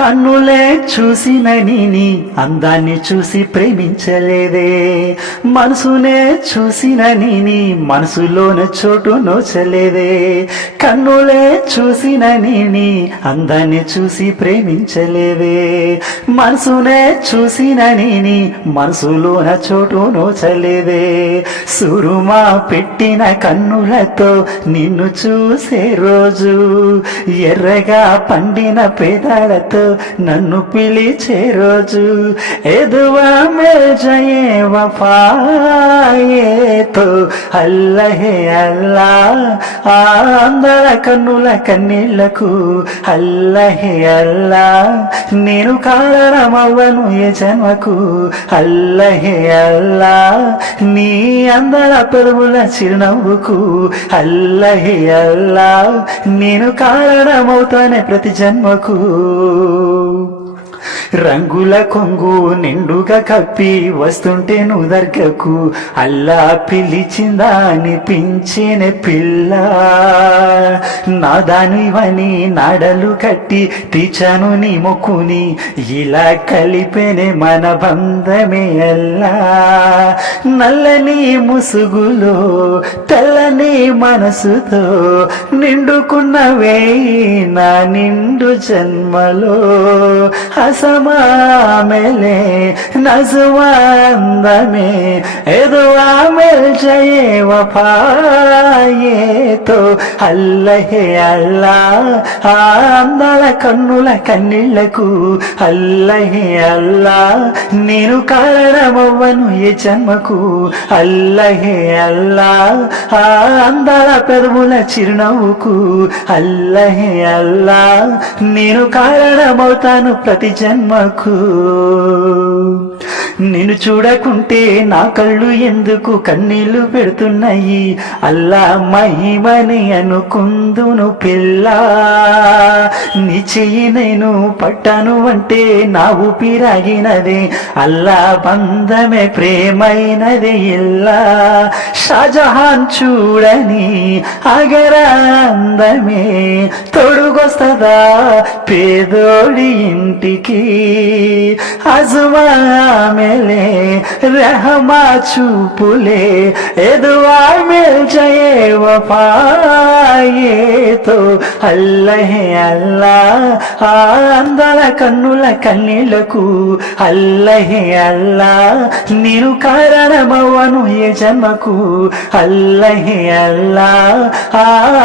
కన్నులే చూసిన నీ అందాన్ని చూసి ప్రేమించలేదే, మనసునే చూసిన నీ మనసులోన చోటు నోచలేదే. కన్నులే చూసిన నీ అందాన్ని చూసి ప్రేమించలేదే, మనసునే చూసిన నీ మనసులోన చోటు నోచలేదే. సురుమా పెట్టిన కన్నులతో నిన్ను చూసే రోజు, ఎర్రగా పండిన పేదాలతో నన్ను పిలిచే రోజు, ఎదువా మిల్ జయే వఫాయే తో అల్లహే అల్లా. అందర కన్నుల కన్నీళ్లకు అల్లహే అల్లా, నేను కారణమవ్వను ఏ జన్మకు అల్లహే అల్లా. నీ అందర పెరుగుల చిరునవ్వుకు అల్లహే అల్లా, నేను కారణమవుతానే ప్రతి జన్మకు. రంగుల కొంగు నిండుగా కప్పి వస్తుంటే నువ్వు దర్గకు, అల్లా పిలిచిందా అనిపించిన పిల్ల. నాదానివని నాడలు కట్టి తీర్చాను నీ మొక్కుని, ఇలా కలిపేనే మన బంధమే అల్లా. నల్లని ముసుగులో తెల్లని మనసుతో నిండుకున్నవే నా నిండు జన్మలో, हसमामेले नजवांदमे एदुआ मिल जाए वफाये तो अल्लाहे अल्लाह. अंदల కన్నుల కన్నీళ్లకు అల్లహే అల్లా, నేను కారణమవ్వను ఏ జన్మకు అల్లహే అల్లా. అందల పెదవుల చిరునవ్వుకు అల్లహే అల్లా, నేను కారణమవుతాను ప్రతి జన్మకు. నిన్ను చూడకుంటే నా కళ్ళు ఎందుకు కన్నీళ్లు పెడుతున్నాయి, అల్లా మహిమని అనుకుందును పిల్ల. నీ చెయ్యి నేను పట్టాను అంటే నా ఊపిరాగినదే, అల్లా బంధమే ప్రేమైనది ఇల్లా. షాజహాన్ చూడని అగర అందమే తొడుగొస్తదా పేదోడి ఇంటికి, అజమామెలే रहमा చూపులే ఎదువా మిల్ జయే వఫాయే తో అల్లహే అల్లా. అందల కన్నుల కన్నీళ్లకు అల్లహే అల్లా, నేను కారణమవ్వను ఏ జన్మకు అల్లహే అల్లా.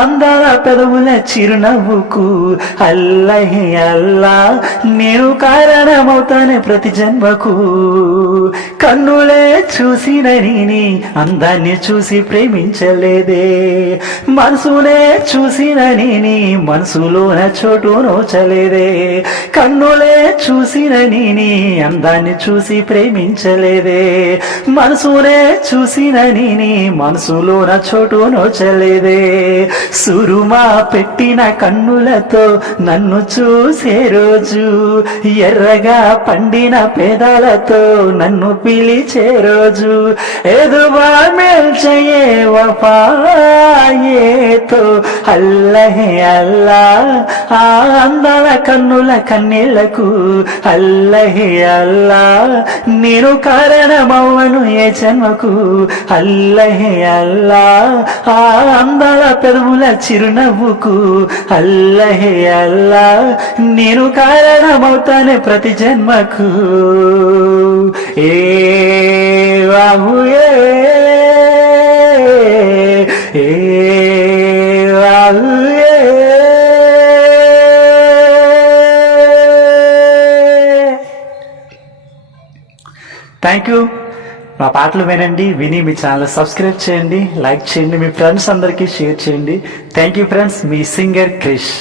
అందల పెదవుల చిరునవ్వుకు అల్లహే అల్లా, నేను కారణమవుతానే ప్రతి జన్మకు. కన్నులే చూసిన నీ అందాన్ని చూసి ప్రేమించలేదే, మనసునే చూసిన నీ మనసులోన చోటు నోచలేదే. కన్నులే చూసిన నీ అందాన్ని చూసి ప్రేమించలేదే, మనసునే చూసిన నీ మనసులోన చోటు నోచలేదే. సురుమా పెట్టిన కన్నులతో నన్ను చూసే రోజు, ఎర్రగా పండిన పేదాలతో నన్ను పిలిచే రోజు, ఎదువా మిల్ జయే వఫాయే తో అల్లహే అల్లా. అందల కన్నుల కన్నీళ్లకు అల్లహే అల్లా, నేను కారణమవ్వను ఏ జన్మకు అల్లహే అల్లా. అందల పెదవుల చిరునవ్వుకు అల్లహే అల్లా, నేను కారణమవుతానే ప్రతి జన్మకు. ఏ బాబుయే ఏ బాబుయే. Thank you. మా పాటలు వినండి, విని మీ ఛానల్ సబ్స్క్రైబ్ చేయండి, లైక్ చేయండి, మీ ఫ్రెండ్స్ అందరికీ షేర్ చేయండి. థ్యాంక్ యూ ఫ్రెండ్స్, మీ సింగర్ క్రిష్.